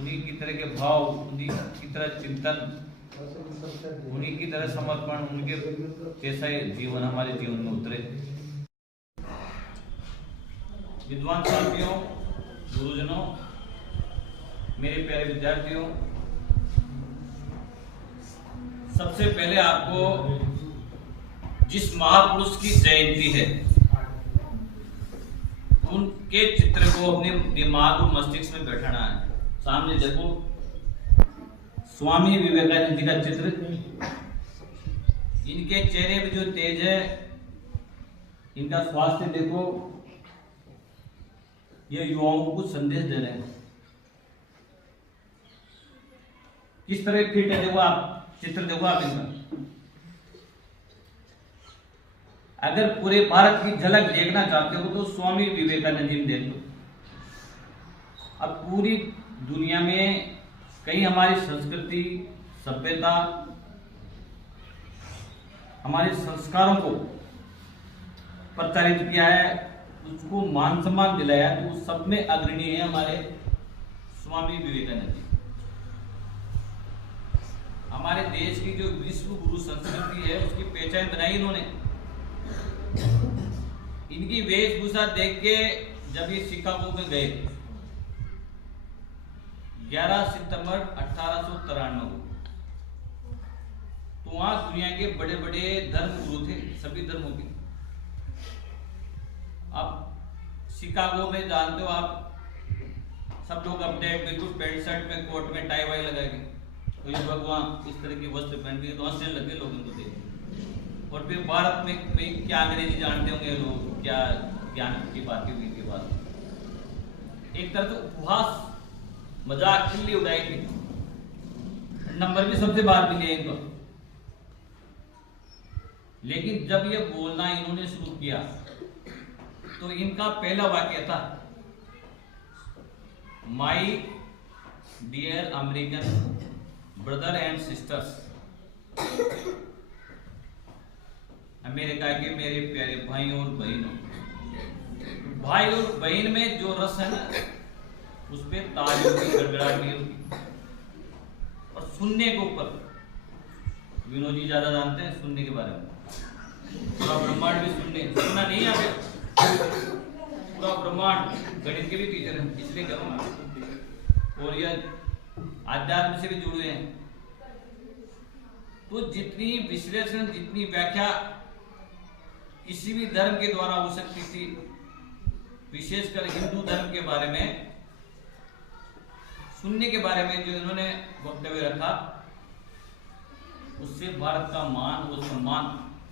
उन्हीं की तरह के भाव, उन्हीं की तरह चिंतन, उन्हीं की तरह समर्पण, उनके जैसा जीवन हमारे जीवन में उतरे। विद्वान साथियों, गुरुजनों, मेरे प्यारे विद्यार्थियों, सबसे पहले आपको जिस महापुरुष की जयंती है उनके चित्र को अपने दिमाग और मस्तिष्क में बैठाना है। सामने देखो स्वामी विवेकानंद जी का चित्र। इनके चेहरे पे जो तेज है, इनका स्वास्थ्य देखो, ये युवाओं को कुछ संदेश दे रहे हैं। किस तरह फिट है, देखो आप चित्र देखो आप इनका। अगर पूरे भारत की झलक देखना चाहते हो तो स्वामी विवेकानंद जी देख लो। अब पूरी दुनिया में कहीं हमारी संस्कृति, सभ्यता, हमारे संस्कारों को प्रचारित किया है, उसको मान सम्मान दिलाया है, तो सब में अग्रणी है हमारे स्वामी विवेकानंद जी। हमारे देश की जो विश्व गुरु संस्कृति है उसकी पहचान बनाई इन्होंने। इनकी वेशभूषा देख के जब ये शिकागो में गए 11 सितंबर 1893 को, तो वहां दुनिया के बड़े बड़े धर्म गुरु थे, सभी धर्मों के। अब शिकागो में जानते हो आप, सब लोग अपने बिल्कुल पैंट शर्ट में, कोट में, टाई वाई लगा के, तो ये भगवान इस तरह के वस्त्र पहन के तो हंसने लगे लोग इनको देख। और फिर भारत में कहीं क्या अंग्रेजी जानते होंगे लोग, क्या ज्ञान की बातें हुई के बाद एक तरह से उपहास, मजाक, खिल्ली उड़ाई थी। नंबर भी सबसे बाहर मिले इनको। लेकिन जब ये बोलना इन्होंने शुरू किया तो इनका पहला वाक्य था, my dear American brother and sisters. America के मेरे प्यारे भाइयों और बहनों। भाई और बहन में जो रस है ना, उस पे तालियों की गड़गड़ाहट नहीं होती। और सुनने के ऊपर विनोद जी ज्यादा जानते हैं सुनने के बारे में। पूरा ब्रह्मांड भी सुनना नहीं है। पूरा ब्रह्मांड, गणित के भी टीचर हैं इसलिए करूंगा, और यह आध्यात्म से भी जुड़े हैं। तो जितनी विश्लेषण, जितनी व्याख्या किसी भी धर्म के द्वारा हो सकती थी, विशेषकर हिंदू धर्म के बारे में, सुनने के बारे में जो इन्होंने वक्तव्य रखा, उससे भारत का मान और सम्मान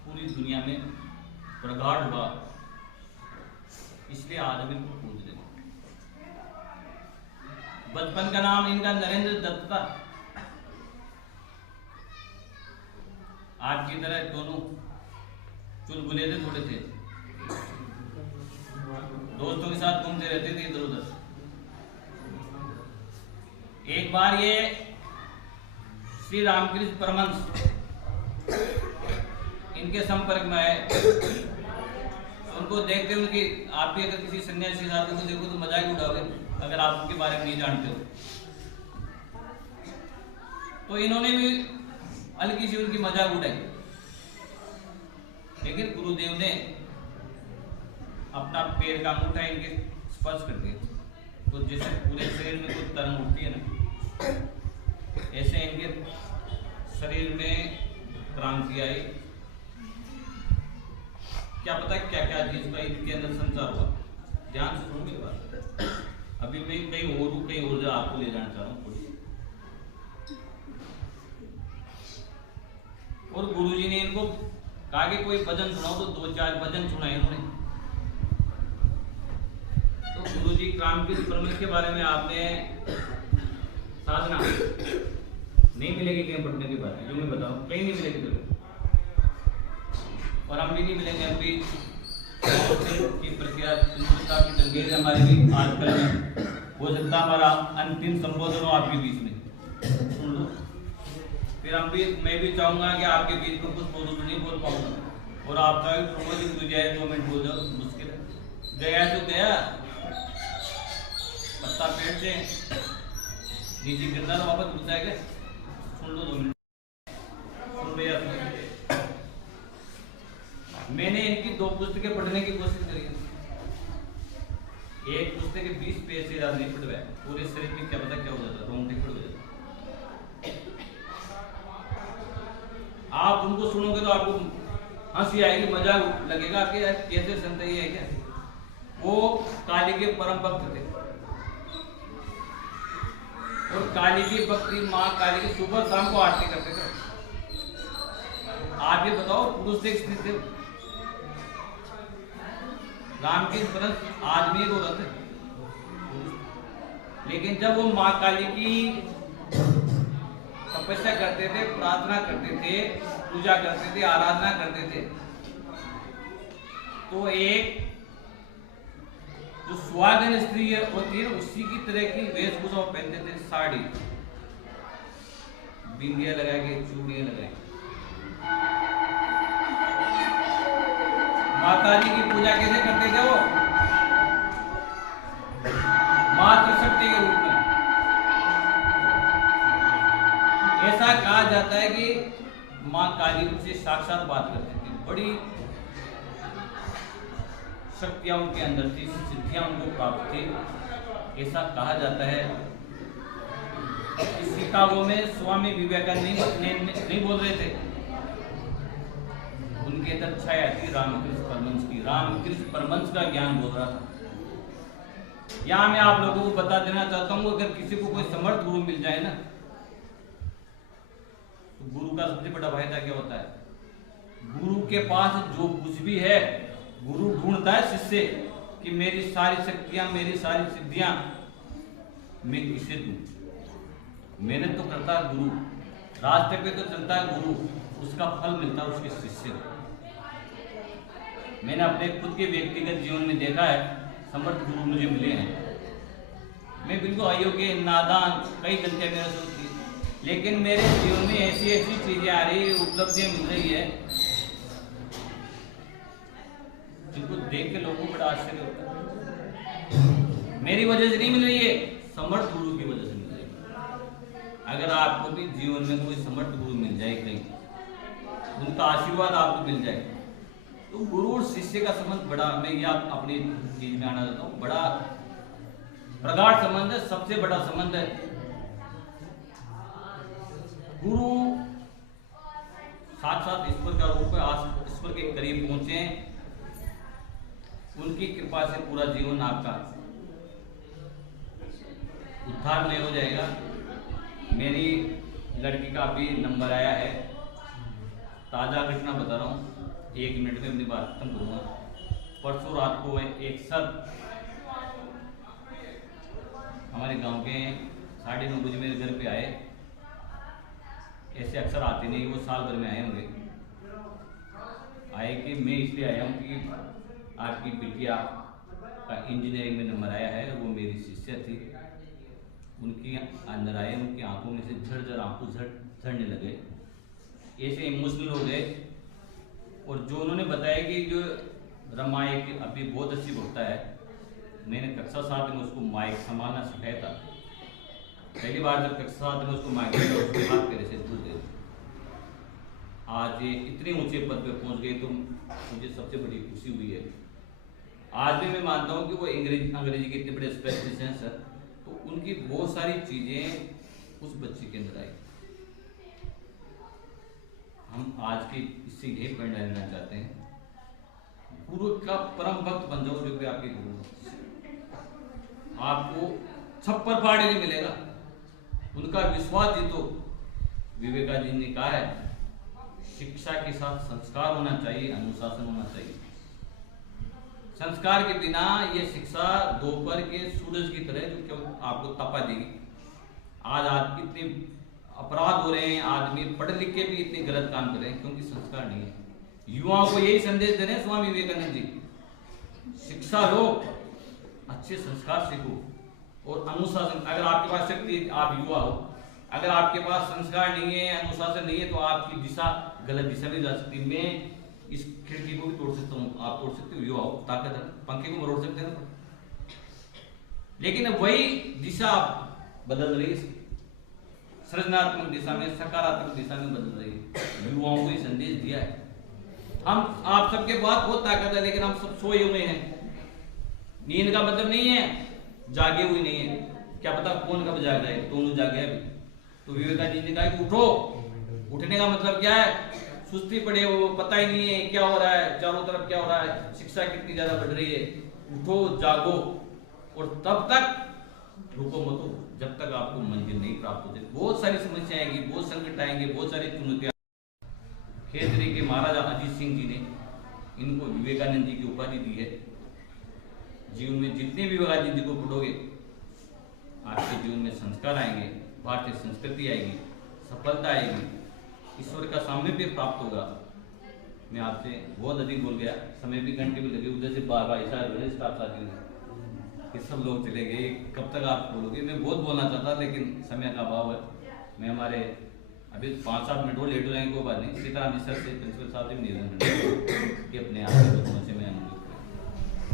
पूरी दुनिया में प्रगाढ़ हुआ। इसलिए आज हम इनको पूज रहे। बचपन का नाम इनका नरेंद्र दत्त था। आज की तरह दोनों चुलबुले थे, थोड़े थे, दोस्तों के साथ घूमते रहते थे इधर उधर। एक बार ये श्री रामकृष्ण परमहंस इनके संपर्क में आए। उनको देखते हुए कि आप भी अगर किसी सन्यासी साधु को देखो तो मजाक उड़ाओगे अगर आप उनके बारे में नहीं जानते हो। तो इन्होंने भी हल्की सी उनकी मजाक उड़ाई, लेकिन गुरुदेव ने अपना पैर का अंगूठा इनके स्पर्श कर दिया। तो जैसे पूरे शरीर में कुछ तरंग उठती है ना, ऐसे इनके शरीर में क्रांति आई। क्या पता क्या क्या चीज का इनके अंदर संचार हुआ। ध्यान से सुनो मेरी बात। अभी मैं कहीं और हूं, कहीं और आपको ले जाना चाह रहा हूँ। और गुरुजी ने इनको कहा कि कोई भजन सुनाओ, तो 2-4 भजन सुनाए इन्होंने। तो गुरुजी रामकृष्ण परमहंस के बारे में आपने साधना नहीं मिलेगी कहीं पढ़ने के बाद, जो मैं बताऊं कहीं नहीं मिलेगी तो। और हम भी नहीं मिलेंगे। हम भी की प्रक्रिया की तंगेज हमारी भी आजकल में हो सकता हमारा अंतिम संबोधन हो आपके बीच में, सुन लो। फिर हम भी, मैं भी चाहूंगा कि आपके बीच में कुछ बोलूं तो नहीं बोल पाऊंगा, और आपका भी प्रमोद गुरु जाए 2 मिनट बोल जाओ, मुश्किल है। गया तो गया, पत्ता पेड़ से नीचे गिरना तो वापस घुस जाएगा। सुन लो 2 मिनट, सुन भैया। मैंने इनकी 2 पुस्तकें पढ़ने की कोशिश करी है। एक पुस्तक के 20 पेज से ज्यादा नहीं पढ़वाया, पूरे शरीर में क्या पता क्या हो जाता, रोंगटे खड़े हो जाते। आप उनको सुनोगे तो आपको हंसी आएगी, मजाक लगेगा कि यार कैसे संत ये है क्या। वो काली के परम भक्त थे और काली की भक्ति, माँ काली की सुबह शाम को आरती करते थे। आप ये बताओ, पुरुष थे स्त्री थे? राम की परस आदमी को रहते, लेकिन जब वो माँ काली की तपस्या करते थे, प्रार्थना करते थे, पूजा करते थे, आराधना करते थे, तो एक जो सुहागिन स्त्री होती है उसी की तरह की वेशभूषा पहनते थे, साड़ी, बिंदिया लगा के, चूड़ियां लगाए, माता जी की पूजा कैसे करते थे वो? मातृ शक्ति के रूप में। ऐसा कहा जाता है कि माँ काली उनसे साक्षात बात करती थी, बड़ी शक्तियां उनके अंदर थी, सिद्धियां उनको प्राप्त थी, ऐसा कहा जाता है। शिकागो में स्वामी विवेकानंद नहीं बोल रहे थे, उनके अंदर छाया थी रामकृष्ण परमहंस की, रामकृष्ण परमहंस का ज्ञान बोल रहा था। यहाँ मैं आप लोगों को बता देना चाहता हूँ, अगर किसी को कोई समर्थ गुरु मिल जाए ना, तो गुरु का सबसे बड़ा फायदा क्या होता है? गुरु के पास जो कुछ भी है, गुरु ढूंढता है शिष्य कि मेरी सारी शक्तियां, मेरी सारी सिद्धियां मैं किसे दूं। मेहनत तो करता है गुरु, रास्ते पे तो चलता है गुरु, उसका फल मिलता है उसके शिष्य को। मैंने अपने खुद के व्यक्तिगत जीवन में देखा है, समर्थ गुरु मुझे मिले हैं। मैं बिल्कुल अयोग्य, नादान, कई गलतियां मेरे से होती है, लेकिन मेरे जीवन में ऐसी ऐसी चीजें आ रही है, उपलब्धियां मिल रही है, जिनको देख के लोगों को बड़ा आश्चर्य होता है। मेरी वजह से नहीं मिल रही है, समर्थ गुरु की वजह से मिल रही है। अगर आपको भी जीवन में कोई समर्थ गुरु मिल जाए, कहीं उनका आशीर्वाद आपको मिल जाए, तो गुरु और शिष्य का संबंध बड़ा, मैं ये अपनी चीज में आना चाहता हूँ, बड़ा प्रगाढ़ संबंध है, सबसे बड़ा संबंध है। गुरु साक्षात ईश्वर का रूप है, आज ईश्वर के करीब पहुंचे, उनकी कृपा से पूरा जीवन आपका उद्धार में हो जाएगा। मेरी लड़की का अभी नंबर आया है, ताजा घटना बता रहा हूँ, 1 मिनट में अपनी बात खत्म करूंगा। परसों रात को एक सर हमारे गांव के 9:30 बजे मेरे घर पे आए। ऐसे अक्सर आते नहीं, वो साल भर में आए होंगे। आए कि मैं इसलिए आया हूँ कि आपकी बिटिया का इंजीनियरिंग में नंबर आया है, वो मेरी शिष्य थी। उनकी अंदर आए, उनकी आंखों में से झड़ आंखों झड़ने लगे, ऐसे इमोशनल हो गए। और जो उन्होंने बताया कि जो रमा एक अभी बहुत अच्छी भक्ता है, मैंने कक्षा 7 में उसको माइक संभालना सिखाया था। पहली बार जब कक्षा 7 में उसको माइक दिया, उसके हाथ मेरे से जुड़ गए। आज ये इतने ऊंचे पद पे पहुंच गए, तो मुझे सबसे बड़ी खुशी हुई है। आज भी मैं मानता हूँ कि वो अंग्रेजी के इतने बड़े स्पेशलिस्ट हैं सर, तो उनकी बहुत सारी चीजें उस बच्चे के अंदर आई। हम आज की इससे यही पॉइंट लेना चाहते हैं, गुरु का परम भक्त बन जाओ, जो भी आपके गुरु, आपको छप्पर फाड़ नहीं मिलेगा, उनका विश्वास जीतो। विवेकानंद जी ने कहा है, शिक्षा के साथ संस्कार होना चाहिए, अनुशासन होना चाहिए। संस्कार के बिना ये शिक्षा दोपहर के सूरज की तरह जो क्यों आपको तपा देगी। आज इतने अपराध हो रहे हैं, आदमी पढ़ लिख के भी इतने गलत काम कर रहे हैं, क्योंकि संस्कार नहीं है। युवाओं को यही संदेश दे रहे हैं स्वामी विवेकानंद जी, शिक्षा लो, अच्छे संस्कार सीखो और अनुशासन। अगर आपके पास शक्ति, आप युवा हो, अगर आपके पास संस्कार नहीं है, अनुशासन नहीं है, तो आपकी दिशा गलत दिशा में जा सकती। मैं इस खिड़की को भी तोड़ सकता हूँ, आप तोड़ सकते हो, युवा हो, ताकत है, पंखे को मरोड़ सकते हैं, लेकिन वही दिशा बदल रही है। सृजनात्मक दिशा में, सकारात्मक दिशा में बदल रही है। युवाओं को ये संदेश दिया है। हम आप सबके पास बहुत ताकत है, लेकिन हम सब सोए हुए हैं। नींद का मतलब नहीं है जागे हुए नहीं है, क्या पता कौन कब जाग रहा है, दोनों जागे अभी। तो विवेकानंद जी ने कहा कि उठो। उठने का मतलब क्या है? सुस्ती पड़े हो, पता ही नहीं है क्या हो रहा है, चारों तरफ क्या हो रहा है, शिक्षा कितनी ज्यादा बढ़ रही है। उठो, जागो, और तब तक रुको मत हो जब तक आपको मंजिल नहीं प्राप्त होती। बहुत सारी समस्याएं आएंगी, बहुत संकट आएंगे, बहुत सारी चुनौतियां। खेतरी के महाराजा अजीत सिंह जी ने इनको विवेकानंद जी की उपाधि दी है। जीवन में जितने भी विवेकानंद जी को पढ़ोगे, आपके जीवन में संस्कार आएंगे, भारतीय संस्कृति आएगी, सफलता आएगी, ईश्वर का सामीप्य प्राप्त होगा। मैं आपसे बहुत अधिक बोल गया, समय भी घंटे भी लगे, उधर से भाई साहब स्टाफ साथी ये सब लोग चले गए, कब तक आप बोलोगे? मैं बहुत बोलना चाहता, लेकिन समय का अभाव है। मैं हमारे अभी 5-7 मिनट और लेट हो जाएंगे, कोई बात नहीं। सीताराम जी सर से, प्रिंसिपल साहब से भी निवेदन